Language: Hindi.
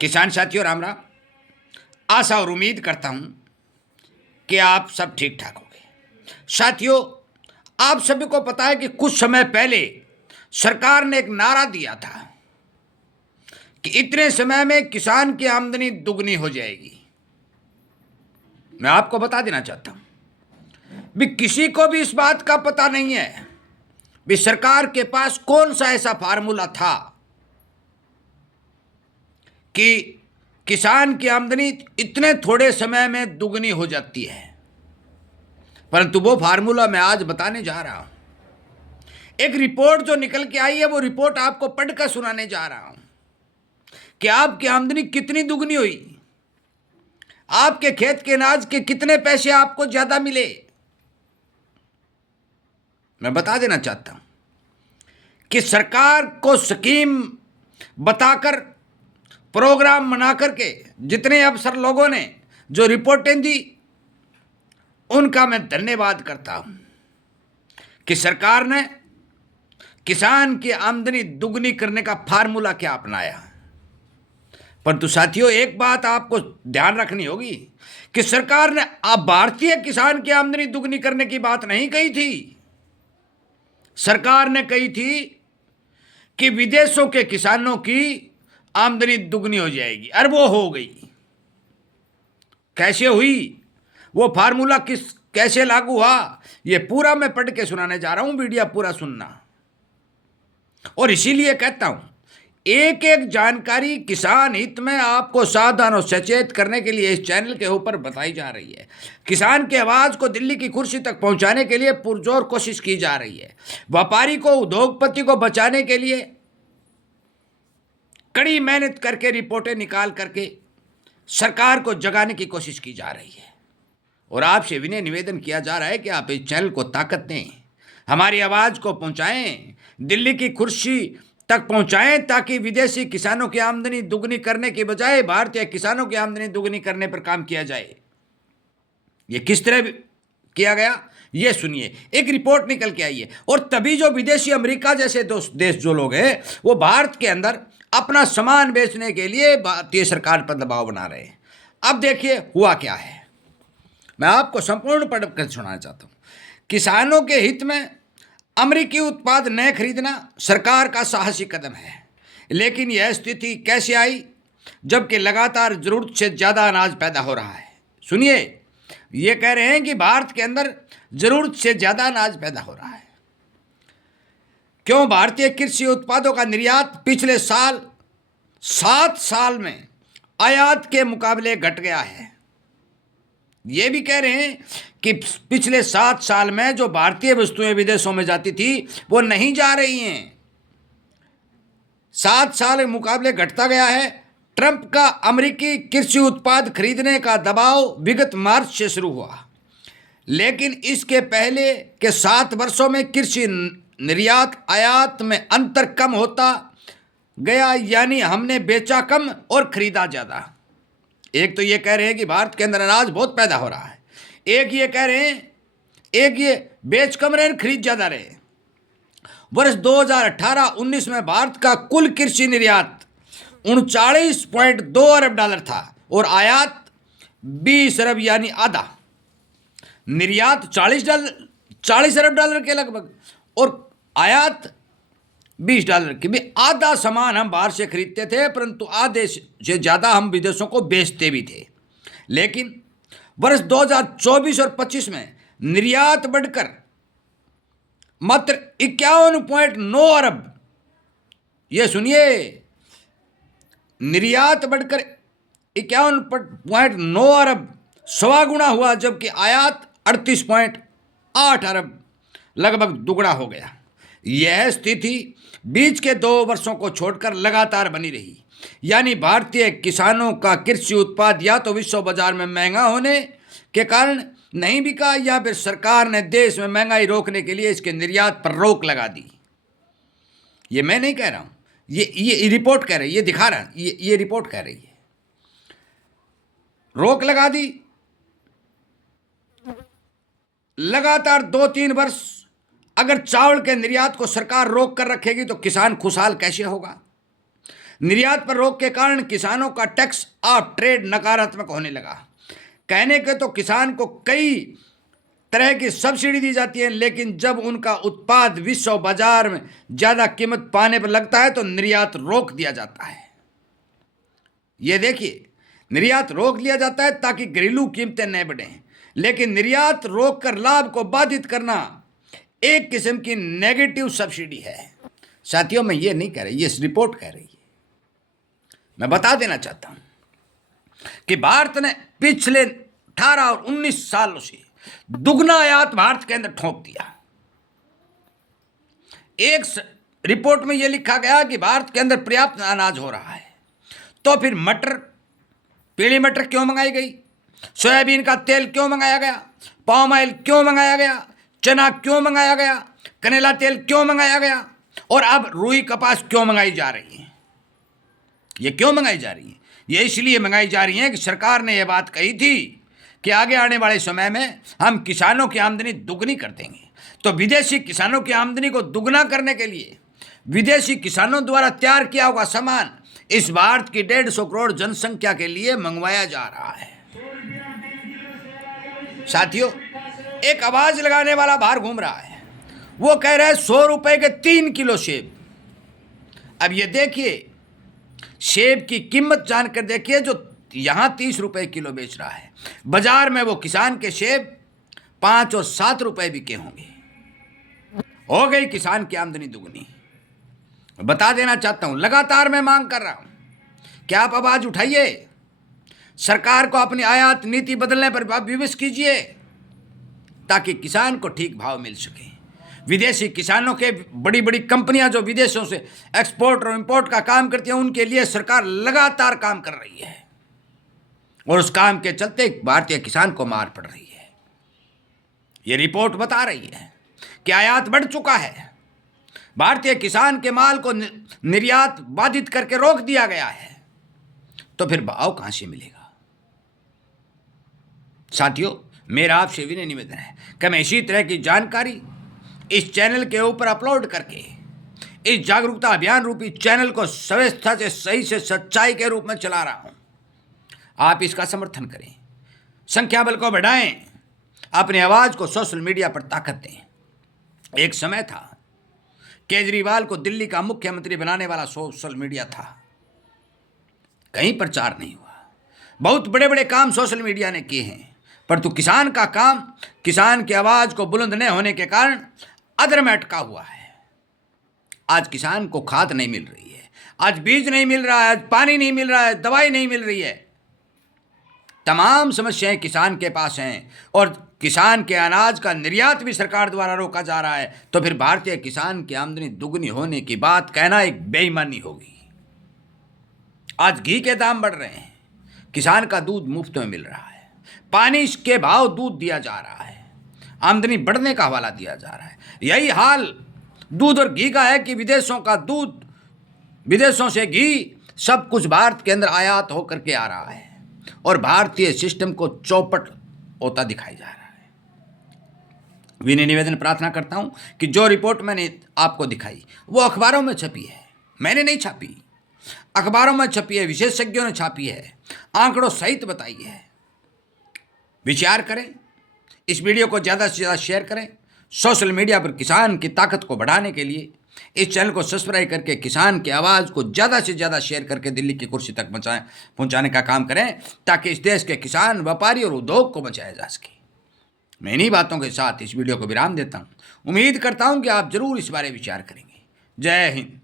किसान साथियों राम राम। आशा और उम्मीद करता हूं कि आप सब ठीक ठाक होंगे। साथियों, आप सभी को पता है कि कुछ समय पहले सरकार ने एक नारा दिया था कि इतने समय में किसान की आमदनी दुगनी हो जाएगी। मैं आपको बता देना चाहता हूं भी किसी को भी इस बात का पता नहीं है भी सरकार के पास कौन सा ऐसा फार्मूला था कि किसान की आमदनी इतने थोड़े समय में दुगनी हो जाती है। परंतु वो फार्मूला मैं आज बताने जा रहा हूं। एक रिपोर्ट जो निकल के आई है वो रिपोर्ट आपको पढ़कर सुनाने जा रहा हूं कि आपकी आमदनी कितनी दुगनी हुई, आपके खेत के अनाज के कितने पैसे आपको ज्यादा मिले। मैं बता देना चाहता हूं कि सरकार को स्कीम बताकर, प्रोग्राम बना करके जितने अफसर लोगों ने जो रिपोर्टें दी उनका मैं धन्यवाद करता हूं कि सरकार ने किसान की आमदनी दुगनी करने का फार्मूला क्या अपनाया। परंतु साथियों, एक बात आपको ध्यान रखनी होगी कि सरकार ने भारतीय किसान की आमदनी दुगनी करने की बात नहीं कही थी। सरकार ने कही थी कि विदेशों के किसानों की आमदनी दुगनी हो जाएगी, और वो हो गई। कैसे हुई, वो फार्मूला कैसे लागू हुआ, ये पूरा मैं पढ़ के सुनाने जा रहा हूं। वीडियो पूरा सुनना। और इसीलिए कहता हूं, एक एक जानकारी किसान हित में आपको सावधान और सचेत करने के लिए इस चैनल के ऊपर बताई जा रही है। किसान की आवाज को दिल्ली की कुर्सी तक पहुंचाने के लिए पुरजोर कोशिश की जा रही है। व्यापारी को, उद्योगपति को बचाने के लिए कड़ी मेहनत करके, रिपोर्टें निकाल करके सरकार को जगाने की कोशिश की जा रही है। और आपसे विनय निवेदन किया जा रहा है कि आप इस चैनल को ताकत दें, हमारी आवाज को पहुंचाएं, दिल्ली की कुर्सी तक पहुंचाएं, ताकि विदेशी किसानों की आमदनी दुगनी करने के बजाय भारतीय किसानों की आमदनी दुगनी करने पर काम किया जाए। यह किस तरह किया गया, यह सुनिए। एक रिपोर्ट निकल के आई है, और तभी जो विदेशी, अमेरिका जैसे देश जो लोग हैं वो भारत के अंदर अपना सामान बेचने के लिए भारतीय सरकार पर दबाव बना रहे हैं। अब देखिए हुआ क्या है, मैं आपको संपूर्ण पढ़कर सुनाना चाहता हूं। किसानों के हित में अमेरिकी उत्पाद न खरीदना सरकार का साहसी कदम है। लेकिन यह स्थिति कैसे आई जबकि लगातार जरूरत से ज्यादा अनाज पैदा हो रहा है। सुनिए, ये कह रहे हैं कि भारत के अंदर जरूरत से ज्यादा अनाज पैदा हो रहा है। क्यों भारतीय कृषि उत्पादों का निर्यात पिछले 7 साल में आयात के मुकाबले घट गया है। ये भी कह रहे हैं कि पिछले 7 साल में जो भारतीय वस्तुएं विदेशों में जाती थी वो नहीं जा रही हैं। 7 साल के मुकाबले घटता गया है। ट्रंप का अमेरिकी कृषि उत्पाद खरीदने का दबाव विगत मार्च से शुरू हुआ, लेकिन इसके पहले के 7 वर्षों में कृषि निर्यात आयात में अंतर कम होता गया, यानी हमने बेचा कम और खरीदा ज्यादा। एक तो ये कह रहे हैं कि भारत के अंदर अनाज बहुत पैदा हो रहा है, एक ये कह रहे हैं, एक ये बेच कम रहे खरीद ज्यादा रहे। वर्ष 2018-19 में भारत का कुल कृषि निर्यात 39.2 अरब डॉलर था और आयात 20 अरब, यानी आधा। निर्यात 40 अरब डॉलर के लगभग और आयात 20 डॉलर की। भी आधा सामान हम बाहर से खरीदते थे, परंतु आधे से ज़्यादा हम विदेशों को बेचते भी थे। लेकिन वर्ष 2024 और 25 में निर्यात बढ़कर मात्र 51.9 अरब, ये सुनिए, निर्यात बढ़कर 51.9 अरब, सवा गुना हुआ, जबकि आयात 38.8 अरब, लगभग दुगना हो गया। यह स्थिति बीच के 2 वर्षों को छोड़कर लगातार बनी रही, यानी भारतीय किसानों का कृषि उत्पाद या तो विश्व बाजार में महंगा होने के कारण नहीं बिका, या फिर सरकार ने देश में महंगाई रोकने के लिए इसके निर्यात पर रोक लगा दी। ये मैं नहीं कह रहा हूं, ये रिपोर्ट कह रही है, ये दिखा रहा है, ये रिपोर्ट कह रही है। रोक लगा दी लगातार 2-3 वर्ष। अगर चावल के निर्यात को सरकार रोक कर रखेगी तो किसान खुशहाल कैसे होगा। निर्यात पर रोक के कारण किसानों का टैक्स ऑफ ट्रेड नकारात्मक होने लगा। कहने के तो किसान को कई तरह की सब्सिडी दी जाती है, लेकिन जब उनका उत्पाद विश्व बाजार में ज़्यादा कीमत पाने पर लगता है तो निर्यात रोक दिया जाता है। ये देखिए, निर्यात रोक लिया जाता है ताकि घरेलू कीमतें न बढ़ें, लेकिन निर्यात रोक कर लाभ को बाधित करना एक किस्म की नेगेटिव सब्सिडी है। साथियों, मैं ये नहीं कह रही, ये रिपोर्ट कह रही है। मैं बता देना चाहता हूं कि भारत ने पिछले 18 और 19 सालों से दुगना आयात भारत के अंदर ठोक दिया। एक रिपोर्ट में यह लिखा गया कि भारत के अंदर पर्याप्त अनाज हो रहा है, तो फिर मटर, पीली मटर क्यों मंगाई गई? सोयाबीन का तेल क्यों मंगाया गया? पाम ऑयल क्यों मंगाया गया? चना क्यों मंगाया गया? कनेला तेल क्यों मंगाया गया? और अब रुई कपास क्यों मंगाई जा रही है? ये क्यों मंगाई जा रही है? ये इसलिए मंगाई जा रही है कि सरकार ने यह बात कही थी कि आगे आने वाले समय में हम किसानों की आमदनी दुगनी कर देंगे। तो विदेशी किसानों की आमदनी को दुगना करने के लिए विदेशी किसानों द्वारा तैयार किया हुआ सामान इस भारत की 150 करोड़ जनसंख्या के लिए मंगवाया जा रहा है। साथियों, एक आवाज लगाने वाला बाहर घूम रहा है, वो कह रहा है 100 रुपए के 3 किलो सेब। अब ये देखिए, सेब की कीमत जानकर देखिए, जो यहां 30 रुपए किलो बेच रहा है, बाजार में वो किसान के सेब 5 और 7 रुपए बिके होंगे। हो गई किसान की आमदनी दुगनी। बता देना चाहता हूं, लगातार मैं मांग कर रहा हूं कि आप आवाज उठाइए, सरकार को अपनी आयात नीति बदलने पर विवश कीजिए ताकि किसान को ठीक भाव मिल सके। विदेशी किसानों के बड़ी बड़ी कंपनियां जो विदेशों से एक्सपोर्ट और इंपोर्ट का काम करती हैं, उनके लिए सरकार लगातार काम कर रही है और उस काम के चलते भारतीय किसान को मार पड़ रही है। ये रिपोर्ट बता रही है कि आयात बढ़ चुका है, भारतीय किसान के माल को निर्यात बाधित करके रोक दिया गया है, तो फिर भाव कहां से मिलेगा? साथियों, मेरा आपसे विनय निवेदन है कि मैं इसी तरह की जानकारी इस चैनल के ऊपर अपलोड करके इस जागरूकता अभियान रूपी चैनल को व्यवस्था से सही से सच्चाई के रूप में चला रहा हूं। आप इसका समर्थन करें, संख्या बल को बढ़ाएं, अपनी आवाज को सोशल मीडिया पर ताकत दें। एक समय था केजरीवाल को दिल्ली का मुख्यमंत्री बनाने वाला सोशल मीडिया था, कहीं प्रचार नहीं हुआ। बहुत बड़े बड़े काम सोशल मीडिया ने किए हैं, परंतु किसान का काम, किसान की आवाज को बुलंद न होने के कारण अधर में अटका हुआ है। आज किसान को खाद नहीं मिल रही है, आज बीज नहीं मिल रहा है, आज पानी नहीं मिल रहा है, दवाई नहीं मिल रही है। तमाम समस्याएं किसान के पास हैं और किसान के अनाज का निर्यात भी सरकार द्वारा रोका जा रहा है, तो फिर भारतीय किसान की आमदनी दुगनी होने की बात कहना एक बेईमानी होगी। आज घी के दाम बढ़ रहे हैं, किसान का दूध मुफ्त में मिल रहा है, पानी के भाव दूध दिया जा रहा है, आमदनी बढ़ने का हवाला दिया जा रहा है। यही हाल दूध और घी का है कि विदेशों का दूध, विदेशों से घी, सब कुछ भारत के अंदर आयात होकर के आ रहा है और भारतीय सिस्टम को चौपट होता दिखाई जा रहा है। विनय निवेदन प्रार्थना करता हूं कि जो रिपोर्ट मैंने आपको दिखाई वो अखबारों में छपी है, मैंने नहीं छापी, अखबारों में छपी है, विशेषज्ञों ने छापी है, आंकड़ों सहित बताई है। विचार करें, इस वीडियो को ज़्यादा से ज़्यादा शेयर करें। सोशल मीडिया पर किसान की ताकत को बढ़ाने के लिए इस चैनल को सब्सक्राइब करके किसान की आवाज़ को ज़्यादा से ज़्यादा शेयर करके दिल्ली की कुर्सी तक पहुंचाने का काम करें, ताकि इस देश के किसान, व्यापारी और उद्योग को बचाया जा सके। मैं इन्हीं बातों के साथ इस वीडियो को विराम देता हूं। उम्मीद करता हूं कि आप जरूर इस बारे विचार करेंगे। जय हिंद।